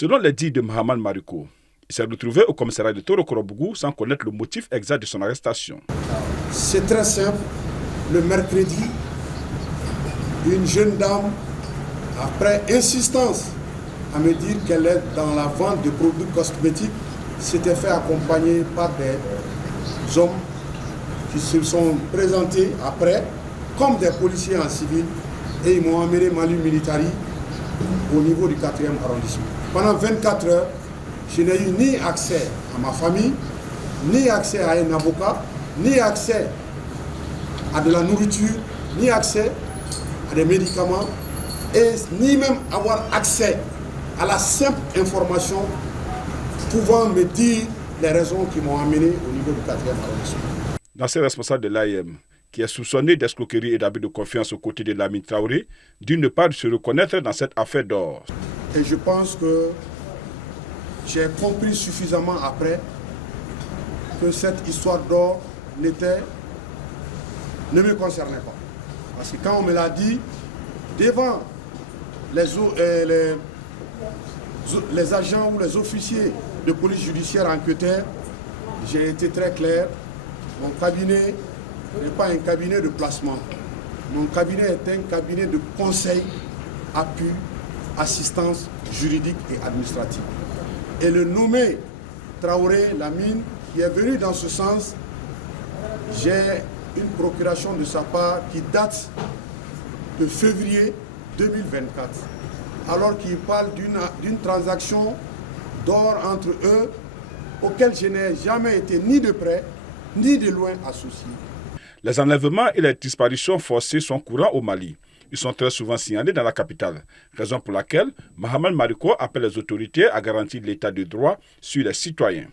Selon les dires de Mahaman Mariko, il s'est retrouvé au commissariat de Torokorobougou sans connaître le motif exact de son arrestation. C'est très simple. Le mercredi, une jeune dame, après insistance à me dire qu'elle est dans la vente de produits cosmétiques, s'était fait accompagner par des hommes qui se sont présentés après comme des policiers en civil et ils m'ont amené Mali Militari au niveau du 4e arrondissement. Pendant 24 heures, je n'ai eu ni accès à ma famille, ni accès à un avocat, ni accès à de la nourriture, ni accès à des médicaments, et ni même avoir accès à la simple information pouvant me dire les raisons qui m'ont amené au niveau du 4e arrondissement. L'ancien responsable de l'AIM, qui est soupçonné d'escroquerie et d'abus de confiance aux côtés de Lamine Traoré, dit ne pas se reconnaître dans cette affaire d'or. Et je pense que j'ai compris suffisamment après que cette histoire d'or ne me concernait pas. Parce que quand on me l'a dit, devant les agents ou les officiers de police judiciaire enquêteurs, j'ai été très clair. Mon cabinet n'est pas un cabinet de placement. Mon cabinet est un cabinet de conseil, appui, assistance juridique et administrative. Et le nommé Traoré Lamine, qui est venu dans ce sens, j'ai une procuration de sa part qui date de février 2024, alors qu'il parle d'une transaction d'or entre eux, auquel je n'ai jamais été ni de près, ni de loin associé. Les enlèvements et les disparitions forcées sont courants au Mali. Ils sont très souvent signalés dans la capitale, raison pour laquelle Mahaman Mariko appelle les autorités à garantir l'état de droit sur les citoyens.